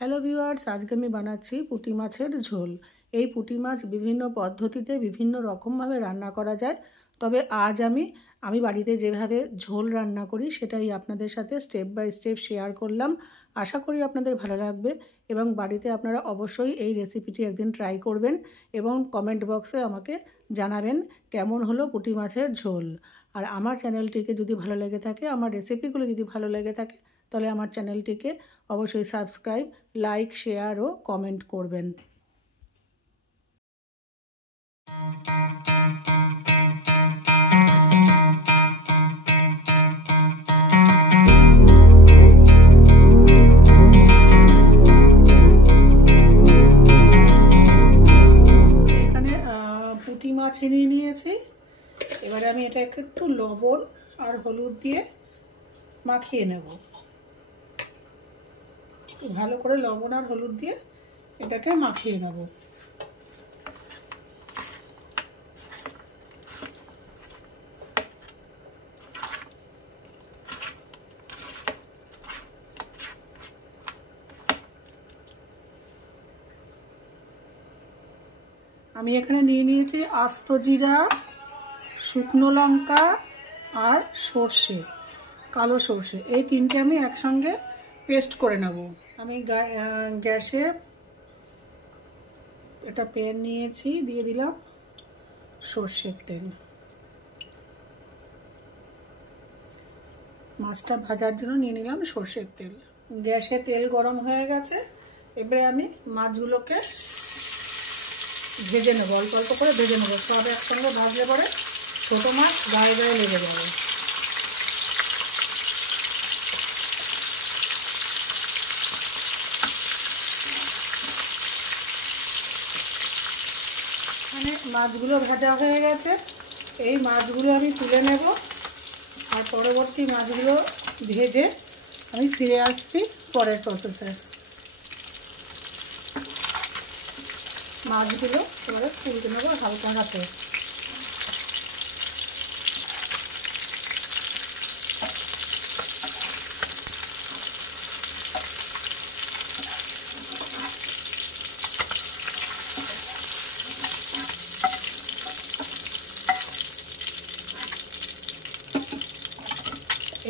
Hello viewers, আজকে আমি বানাচ্ছি পুঁটি মাছের ঝোল। এই পুঁটি মাছ বিভিন্ন পদ্ধতিতে বিভিন্ন রকমভাবে রান্না করা যায়, তবে আজ আমি বাড়িতে যেভাবে ঝোল রান্না করি সেটাই আপনাদের সাথে স্টেপ বাই স্টেপ শেয়ার করলাম। আশা করি আপনাদের ভালো লাগবে এবং বাড়িতে আপনারা অবশ্যই এই রেসিপিটি একদিন ট্রাই করবেন এবং কমেন্ট বক্সে আমাকে জানাবেন কেমন হলো পুঁটি মাছের ঝোল। আর আমার চ্যানেলটিকে যদি ভালো লেগে থাকে, আমার রেসিপিগুলো যদি ভালো লেগে থাকে, তাহলে আমার চ্যানেলটিকে অবশ্যই সাবস্ক্রাইব, লাইক, শেয়ার ও কমেন্ট করবেন। এখানে পুঁটি মাছ নিয়ে নিয়েছি। এবারে আমি এটাকে একটু লবণ আর হলুদ দিয়ে মাখিয়ে নেব। ভালো করে লবণ আর হলুদ দিয়ে এটাকে মাখিয়ে নেব। আমি এখানে নিয়ে নিয়েছি আস্ত জিরা, শুকনো লঙ্কা আর সর্ষে, কালো সর্ষে। এই তিনটে আমি একসঙ্গে পেস্ট করে নেব। আমি গ্যাসে একটা প্যান নিয়েছি, দিয়ে দিলাম সর্ষের তেল। মাছটা ভাজার জন্য নিয়ে নিলাম সর্ষের তেল। গ্যাসে তেল গরম হয়ে গেছে। এবারে আমি মাছগুলোকে ভেজে নেবো, অল্প অল্প করে ভেজে নেবো। সব একসঙ্গে ভাজলে পরে ছোটো মাছ গায়ে গায়ে লেগে যাবে। এখানে মাছগুলো ভাজা হয়ে গেছে। এই মাছগুলো আমি তুলে নেব আর পরবর্তী মাছগুলো ভেজে আমি ফিরে আসছি পরের প্রসেসে। মাছগুলো এবারে তুলতে নেবো হালকা হাতে।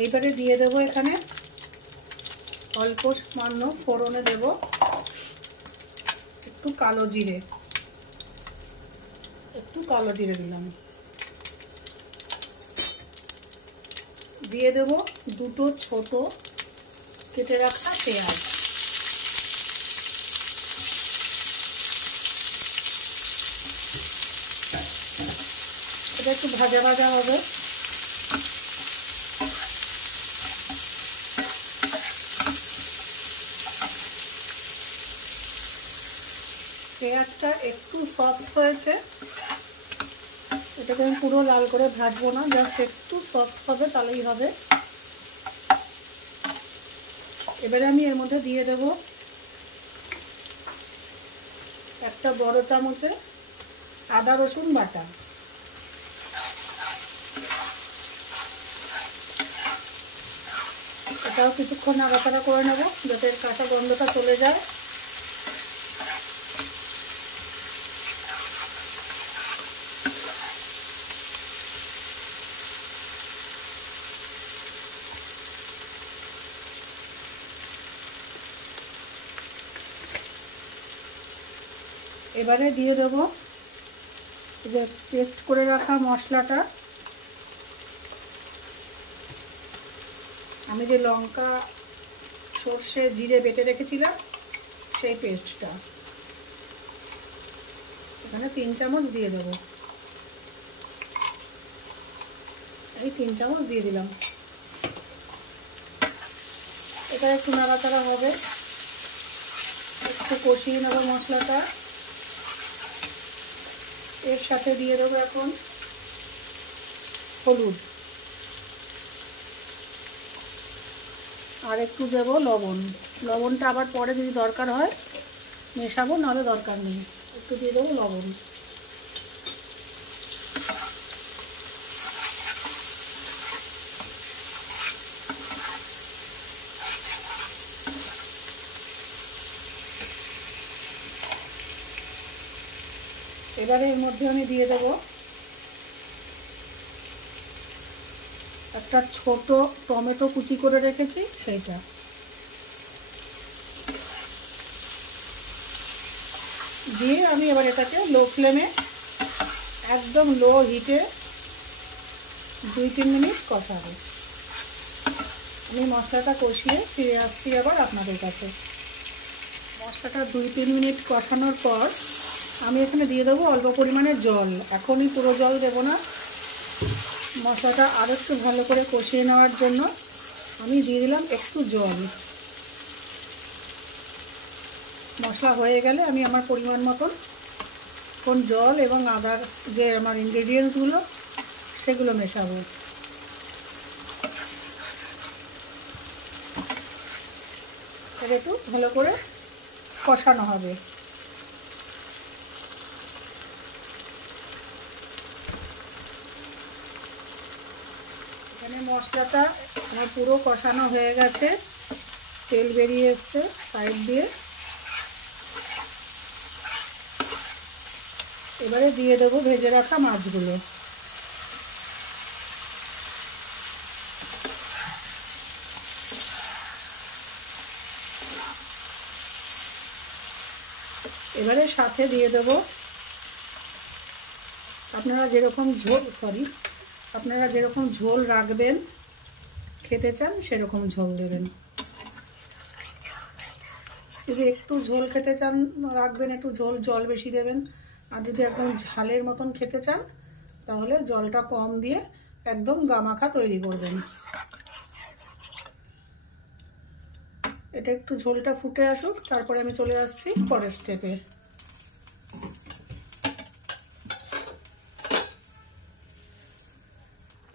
এইবারে দিয়ে দেবো এখানে অল্প সামান্য ফোড়নে দেব একটু কালো জিরে, দিলাম। দিয়ে দেব দুটো ছোট কেটে রাখা পেঁয়াজ। এটা একটু ভাজা ভাজা হবে। পেঁয়াজটা একটু সফট হয়েছে, এটাকে আমি পুরো লাল করে ভাজবো না, জাস্ট একটু সফট হবে তাহলেই হবে। এবারে আমি এর মধ্যে দিয়ে দেব একটা বড় চামচে আদা রসুন বাটা। এটাও কিছুক্ষণ নাড়াচাড়া করে নেব যাতে এর কাঁচা গন্ধটা চলে যায়। এবারে দিয়ে দেব যে পেস্ট করে রাখা মশলাটা। আমি যে লঙ্কা, সর্ষে, জিরে বেটে রেখেছিলাম সেই পেস্টটা এখানে 3 চামচ দিয়ে দেব। এই 3 চামচ দিয়ে দিলাম। এটা একটু নাড়াচাড়া হবে, একটু কষিয়ে নেব মশলাটা। এর সাথে দিয়ে দেবো এখন হলুদ আর একটু দেবো লবণ। লবণটা আবার পরে যদি দরকার হয় মেশাবো, নাহলে দরকার নেই। একটু দিয়ে দেবো লবণ। এবারে এর মধ্যে আমি দিয়ে দেব একটা ছোট টমেটো কুচি করে রেখেছি সেইটা। দিয়ে আমি এবার এটাকে লো ফ্লেমে একদম লো হিটে 2-3 মিনিট কষাবো। আমি মশলাটা কষিয়ে ফিরে আসছি আবার আপনাদের কাছে। মশলাটা 2-3 মিনিট কষানোর পর আমি এখানে দিয়ে দেবো অল্প পরিমাণে জল। এখনই পুরো জল দেবো না, মশলাটা আরও একটু ভালো করে কষিয়ে নেওয়ার জন্য আমি দিয়ে দিলাম একটু জল। মশলা হয়ে গেলে আমি আমার পরিমাণ মতন কোন জল এবং আদার্স যে আমার ইনগ্রেডিয়েন্টসগুলো সেগুলো মেশাবো। এটা একটু ভালো করে কষানো হবে। এখানে মশলাটা আমার পুরো কষানো হয়ে গেছে, তেল বেরিয়ে এসছে সাইড দিয়ে। এবারে দিয়ে দেবো ভেজে রাখা মাছগুলো। এবারে সাথে দিয়ে দেবো আপনারা যেরকম ঝোল রাখবেন খেতে চান সেরকম ঝোল দেবেন। যদি একটু ঝোল খেতে চান রাখবেন, একটু জল বেশি দেবেন। আর যদি একদম ঝালের মতন খেতে চান তাহলে জলটা কম দিয়ে একদম গামাখা তৈরি করবেন। এটা একটু ঝোলটা ফুটে আসুক, তারপরে আমি চলে আসছি পরের স্টেপে।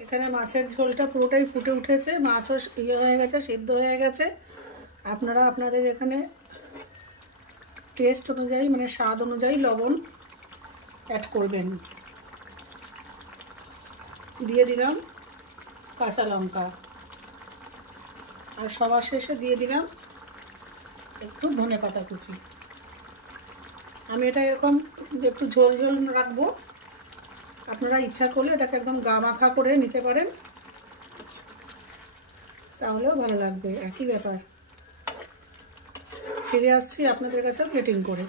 এখানে মাছের ঝোলটা পুরোটাই ফুটে উঠেছে, মাছও হয়ে গেছে, সিদ্ধ হয়ে গেছে। আপনারা আপনাদের এখানে টেস্ট অনুযায়ী মানে স্বাদ অনুযায়ী লবণ অ্যাড করবেন। দিয়ে দিলাম কাঁচা লঙ্কা, আর সবার শেষে দিয়ে দিলাম একটু ধনেপাতা কুচি। আমি এটা এরকম একটু ঝোল ঝোল রাখবো, আপনারা ইচ্ছা করলে এটাকে একদম গামাখা করে নিতে পারেন, তাহলেও ভালো লাগবে। একই ব্যাপার। ফিরে আসছি আপনাদের কাছে প্লেটিং করে।